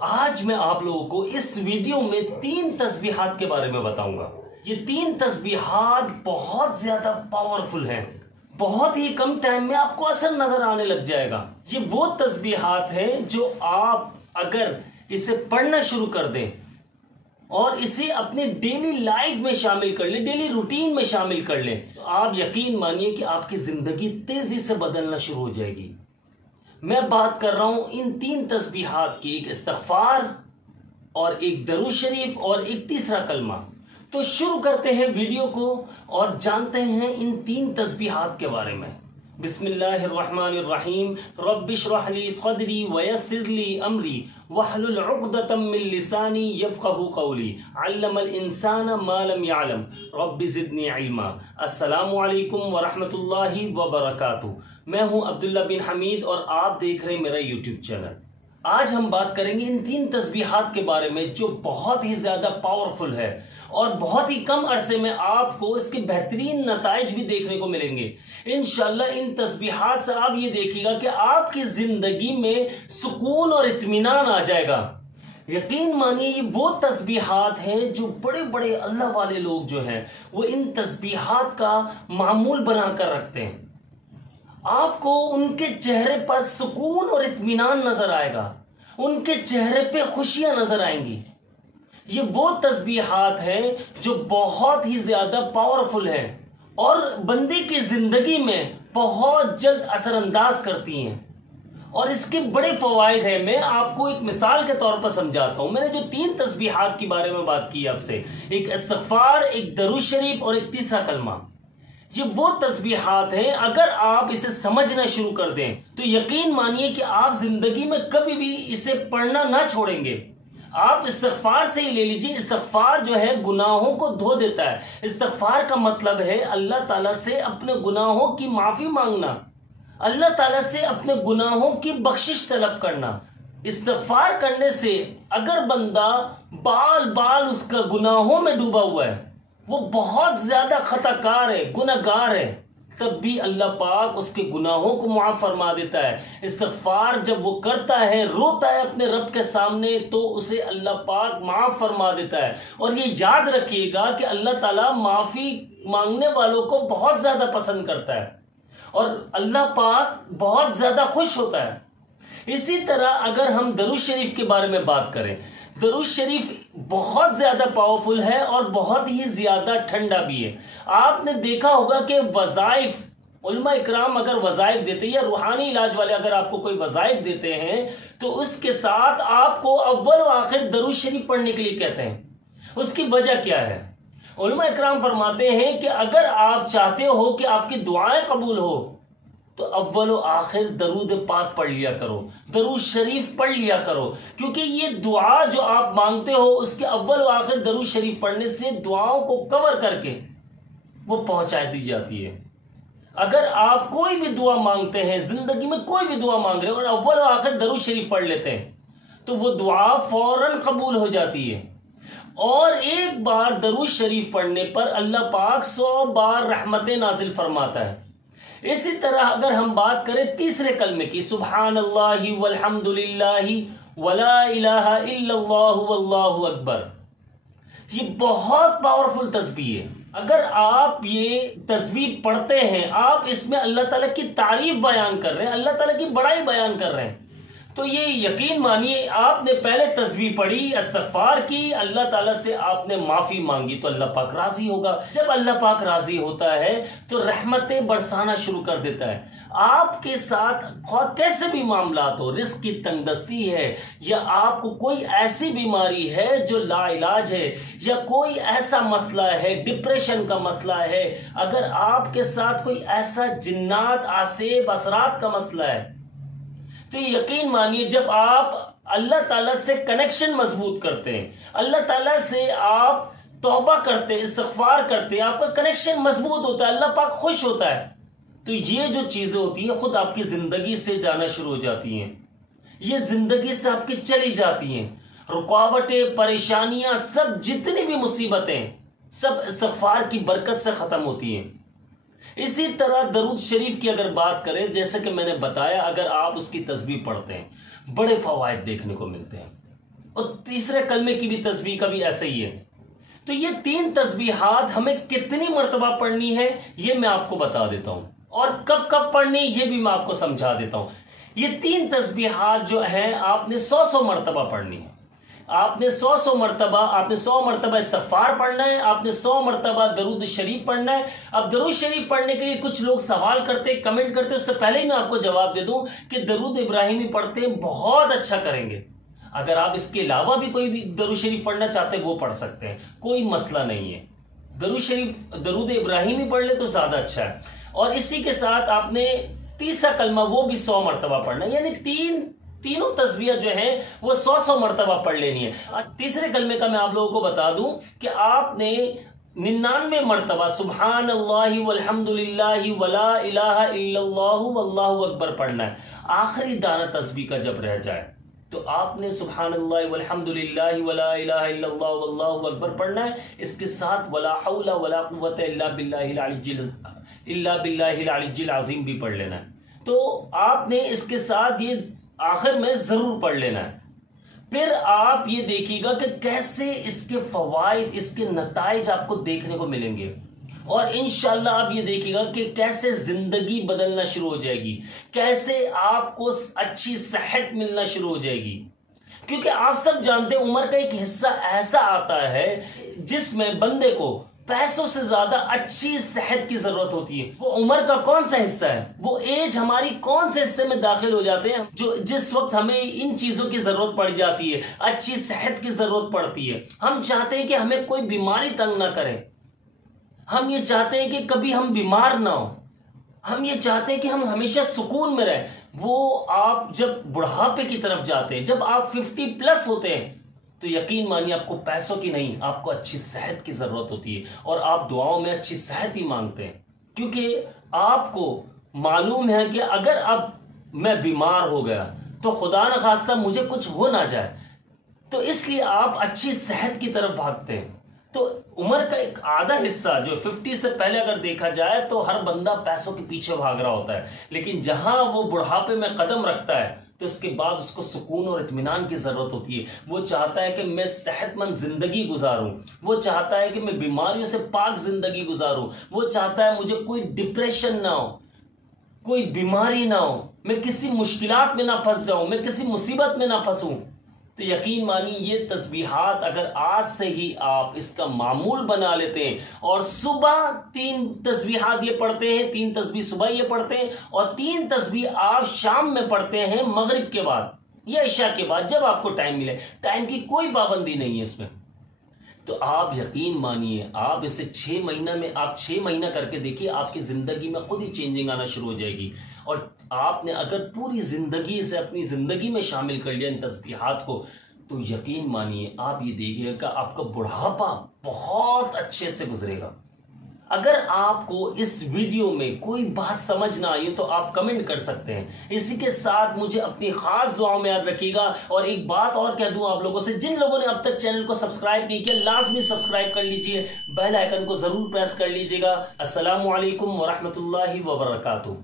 آج میں آپ لوگوں کو اس ویڈیو میں 3 تسبیحات کے بارے میں بتاؤں گا۔ یہ 3 تسبیحات بہت زیادہ پاورفل ہیں، بہت ہی کم ٹائم میں آپ کو اثر نظر آنے لگ جائے گا۔ یہ وہ تسبیحات ہیں جو آپ اگر اسے پڑھنا شروع کر دیں اور اسے اپنے ڈیلی لائف میں شامل کر لیں، ڈیلی روٹین میں شامل کر لیں، تو آپ یقین مانیے کہ آپ کی زندگی تیزی سے بدلنا شروع ہو جائے گی۔ میں بات کر رہا ہوں ان 3 تسبیحات کی، ایک استغفار اور ایک درود شریف اور ایک تیسرا کلمہ۔ تو شروع کرتے ہیں ویڈیو کو اور جانتے ہیں ان 3 تسبیحات کے بارے میں۔ بسم اللہ الرحمن الرحیم۔ رب اشرح لی صدری ویسر لی امری واحلل عقدۃ من لسانی یفقہوا قولی علم الانسان ما لم یعلم رب زدنی علما۔ السلام علیکم ورحمۃ اللہ وبرکاتہ۔ میں ہوں عبداللہ بن حمید اور آپ دیکھ رہے ہیں میرا یوٹیوب چینل۔ آج ہم بات کریں گے ان 3 تسبیحات کے بارے میں جو بہت ہی زیادہ پاورفل ہے اور بہت ہی کم عرصے میں آپ کو اس کے بہترین نتائج بھی دیکھنے کو ملیں گے۔ انشاءاللہ ان تسبیحات سے آپ یہ دیکھیے گا کہ آپ کی زندگی میں سکون اور اطمینان آ جائے گا۔ یقین مانیے یہ وہ تسبیحات ہیں جو بڑے بڑے اللہ والے لوگ جو ہیں وہ ان تسبیحات کا معمول بنا کر رکھتے ہیں۔ آپ کو ان کے چہرے پر سکون اور اطمینان نظر آئے گا، ان کے چہرے پہ خوشیاں نظر آئیں گی۔ یہ وہ تسبیحات ہیں جو بہت ہی زیادہ پاورفل ہیں اور بندے کی زندگی میں بہت جلد اثر انداز کرتی ہیں، اور اس کے بڑے فوائد ہیں۔ میں آپ کو ایک مثال کے طور پر سمجھاتا ہوں۔ میں نے جو 3 تسبیحات کے بارے میں بات کی آپ سے، ایک استغفار، ایک درود شریف اور ایک تیسرا کلمہ، یہ وہ تسبیحات ہیں اگر آپ اسے سمجھنا شروع کر دیں تو یقین مانیے کہ آپ زندگی میں کبھی بھی اسے پڑھنا نہ چھوڑیں گے۔ آپ استغفار سے ہی لے لیجیے۔ استغفار جو ہے گناہوں کو دھو دیتا ہے۔ استغفار کا مطلب ہے اللہ تعالیٰ سے اپنے گناہوں کی معافی مانگنا، اللہ تعالیٰ سے اپنے گناہوں کی بخشش طلب کرنا۔ استغفار کرنے سے اگر بندہ بال بال اس کا گناہوں میں ڈوبا ہوا ہے، وہ بہت زیادہ خطا کار ہے، گناہگار ہے، تب بھی اللہ پاک اس کے گناہوں کو معاف فرما دیتا ہے۔ استغفار جب وہ کرتا ہے، روتا ہے اپنے رب کے سامنے، تو اسے اللہ پاک معاف فرما دیتا ہے۔ اور یہ یاد رکھیے گا کہ اللہ تعالیٰ معافی مانگنے والوں کو بہت زیادہ پسند کرتا ہے اور اللہ پاک بہت زیادہ خوش ہوتا ہے۔ اسی طرح اگر ہم درود شریف کے بارے میں بات کریں، درود شریف بہت زیادہ پاورفل ہے اور بہت ہی زیادہ ٹھنڈا بھی ہے۔ آپ نے دیکھا ہوگا کہ وظائف، علماء اکرام اگر وظائف دیتے ہیں یا روحانی علاج والے اگر آپ کو کوئی وظائف دیتے ہیں تو اس کے ساتھ آپ کو اول و آخر درود شریف پڑھنے کے لیے کہتے ہیں۔ اس کی وجہ کیا ہے؟ علماء اکرام فرماتے ہیں کہ اگر آپ چاہتے ہو کہ آپ کی دعائیں قبول ہو تو اول و آخر درود پاک پڑھ لیا کرو، درود شریف پڑھ لیا کرو، کیونکہ یہ دعا جو آپ مانگتے ہو اس کے اول و آخر درود شریف پڑھنے سے دعاؤں کو کور کر کے وہ پہنچا دی جاتی ہے۔ اگر آپ کوئی بھی دعا مانگتے ہیں، زندگی میں کوئی بھی دعا مانگ رہے ہیں اور اول و آخر درود شریف پڑھ لیتے ہیں تو وہ دعا فوراً قبول ہو جاتی ہے۔ اور ایک بار درود شریف پڑھنے پر اللہ پاک 100 بار رحمتیں نازل فرماتا ہے۔ اسی طرح اگر ہم بات کریں تیسرے کلمے کی، سبحان اللہ والحمد للہ ولا الہ الا اللہ واللہ اکبر، یہ بہت پاورفل تسبیح ہے۔ اگر آپ یہ تسبیح پڑھتے ہیں، آپ اس میں اللہ تعالیٰ کی تعریف بیان کر رہے ہیں، اللہ تعالیٰ کی بڑائی بیان کر رہے ہیں، تو یہ یقین مانیے آپ نے پہلے تسبیح پڑھی، استغفار کی، اللہ تعالیٰ سے آپ نے معافی مانگی تو اللہ پاک راضی ہوگا۔ جب اللہ پاک راضی ہوتا ہے تو رحمتیں برسانا شروع کر دیتا ہے۔ آپ کے ساتھ خواہ کیسے بھی معاملات ہو، رزق کی تنگ دستی ہے یا آپ کو کوئی ایسی بیماری ہے جو لا علاج ہے یا کوئی ایسا مسئلہ ہے، ڈپریشن کا مسئلہ ہے، اگر آپ کے ساتھ کوئی ایسا جنات، آسیب، اثرات کا مسئلہ ہے تو یقین مانیے جب آپ اللہ تعالیٰ سے کنیکشن مضبوط کرتے ہیں، اللہ تعالیٰ سے آپ توبہ کرتے ہیں، استغفار کرتے ہیں، آپ کا کنیکشن مضبوط ہوتا ہے، اللہ پاک خوش ہوتا ہے، تو یہ جو چیزیں ہوتی ہیں خود آپ کی زندگی سے جانا شروع ہو جاتی ہیں، یہ زندگی سے آپ کی چلی جاتی ہیں۔ رکاوٹیں، پریشانیاں، سب جتنی بھی مصیبتیں سب استغفار کی برکت سے ختم ہوتی ہیں۔ اسی طرح درود شریف کی اگر بات کریں، جیسے کہ میں نے بتایا، اگر آپ اس کی تسبیح پڑھتے ہیں بڑے فوائد دیکھنے کو ملتے ہیں۔ اور تیسرے کلمے کی بھی تسبیح کا بھی ایسا ہی ہے. تو یہ 3 تسبیحات ہمیں کتنی مرتبہ پڑھنی ہے یہ میں آپ کو بتا دیتا ہوں، اور کب کب پڑھنی یہ بھی میں آپ کو سمجھا دیتا ہوں. یہ 3 تسبیحات جو ہیں آپ نے 100 مرتبہ پڑھنی ہے. آپ نے 100 مرتبہ استغفار پڑھنا ہے، آپ نے 100 مرتبہ درود شریف پڑھنا ہے. اب درود شریف پڑھنے کے لیے کچھ لوگ سوال کرتے، کمنٹ کرتے، اس سے پہلے ہی میں آپ کو جواب دے دوں کہ درود ابراہیمی پڑھتے ہیں بہت اچھا کریں گے. اگر آپ اس کے علاوہ بھی کوئی بھی درود شریف پڑھنا چاہتے ہیں وہ پڑھ سکتے ہیں، کوئی مسئلہ نہیں ہے. درود ابراہیمی پڑھ لے تو زیادہ اچھا ہے. اور اسی کے ساتھ آپ نے تیسرا کلمہ وہ بھی 100 مرتبہ پڑھنا ہے، یعنی تینوں تسبیح جو ہیں وہ 100 مرتبہ پڑھ لینی ہے. تیسرے کلمے کا میں آپ لوگوں کو بتا دوں کہ آپ نے 99 مرتبہ سبحان اللہ والحمد للہ ولا الہ الا اللہ واللہ اکبر پڑھنا ہے. آخری دانہ تسبیح کا جب رہ جائے تو آپ نے سبحان اللہ والحمد للہ ولا الہ الا اللہ واللہ اکبر پڑھنا ہے. اس کے ساتھ ولا حول ولا قوت الا باللہ العلی العظیم بھی پڑھ لینا ہے. تو آپ نے اس کے ساتھ یہ آخر میں ضرور پڑھ لینا ہے. پھر آپ یہ دیکھیے گا کہ کیسے اس کے فوائد، اس کے نتائج آپ کو دیکھنے کو ملیں گے، اور انشاءاللہ آپ یہ دیکھیے گا کہ کیسے زندگی بدلنا شروع ہو جائے گی، کیسے آپ کو اچھی صحت ملنا شروع ہو جائے گی. کیونکہ آپ سب جانتے ہیں عمر کا ایک حصہ ایسا آتا ہے جس میں بندے کو پیسوں سے زیادہ اچھی صحت کی ضرورت ہوتی ہے. وہ عمر کا کون سا حصہ ہے، وہ ایج ہماری کون سے حصے میں داخل ہو جاتے ہیں جس وقت ہمیں ان چیزوں کی ضرورت پڑ جاتی ہے، اچھی صحت کی ضرورت پڑتی ہے. ہم چاہتے ہیں کہ ہمیں کوئی بیماری تنگ نہ کرے، ہم یہ چاہتے ہیں کہ کبھی ہم بیمار نہ ہو، ہم یہ چاہتے ہیں کہ ہم ہمیشہ سکون میں رہیں. وہ آپ جب بڑھاپے کی طرف جاتے ہیں، جب آپ 50+ ہوتے ہیں، تو یقین مانیے آپ کو پیسوں کی نہیں، آپ کو اچھی صحت کی ضرورت ہوتی ہے، اور آپ دعاؤں میں اچھی صحت ہی مانگتے ہیں. کیونکہ آپ کو معلوم ہے کہ اگر اب میں بیمار ہو گیا تو خدا نخواستہ مجھے کچھ ہو نہ جائے، تو اس لیے آپ اچھی صحت کی طرف بھاگتے ہیں. تو عمر کا ایک آدھا حصہ جو 50 سے پہلے اگر دیکھا جائے تو ہر بندہ پیسوں کے پیچھے بھاگ رہا ہوتا ہے، لیکن جہاں وہ بڑھاپے میں قدم رکھتا ہے تو اس کے بعد اس کو سکون اور اطمینان کی ضرورت ہوتی ہے. وہ چاہتا ہے کہ میں صحت مند زندگی گزاروں، وہ چاہتا ہے کہ میں بیماریوں سے پاک زندگی گزاروں، وہ چاہتا ہے مجھے کوئی ڈپریشن نہ ہو، کوئی بیماری نہ ہو، میں کسی مشکلات میں نہ پھنس جاؤں، میں کسی مصیبت میں نہ پھنسوں. تو یقین مانی یہ تسبیحات اگر آج سے ہی آپ اس کا معمول بنا لیتے ہیں، اور صبح 3 تسبیحات یہ پڑھتے ہیں، 3 تسبیح صبح یہ پڑھتے ہیں، اور 3 تسبیح آپ شام میں پڑھتے ہیں مغرب کے بعد یا عشاء کے بعد، جب آپ کو ٹائم ملے، ٹائم کی کوئی پابندی نہیں ہے اس میں. تو آپ یقین مانیے آپ اسے 6 مہینہ میں آپ 6 مہینہ کر کے دیکھیے، آپ کی زندگی میں خود ہی چینجنگ آنا شروع ہو جائے گی. اور آپ نے اگر پوری زندگی سے اپنی زندگی میں شامل کر لیا ان تسبیحات کو، تو یقین مانیے آپ یہ دیکھیے گا کہ آپ کا بڑھاپا بہت اچھے سے گزرے گا. اگر آپ کو اس ویڈیو میں کوئی بات سمجھ نہ آئی تو آپ کمنٹ کر سکتے ہیں. اسی کے ساتھ مجھے اپنی خاص دعاؤں میں یاد رکھیے گا. اور ایک بات اور کہہ دوں آپ لوگوں سے، جن لوگوں نے اب تک چینل کو سبسکرائب نہیں کیا لازمی سبسکرائب کر لیجئے، بیل آئیکن کو ضرور پریس کر لیجئے گا. السلام علیکم ورحمۃ اللہ وبرکاتہ.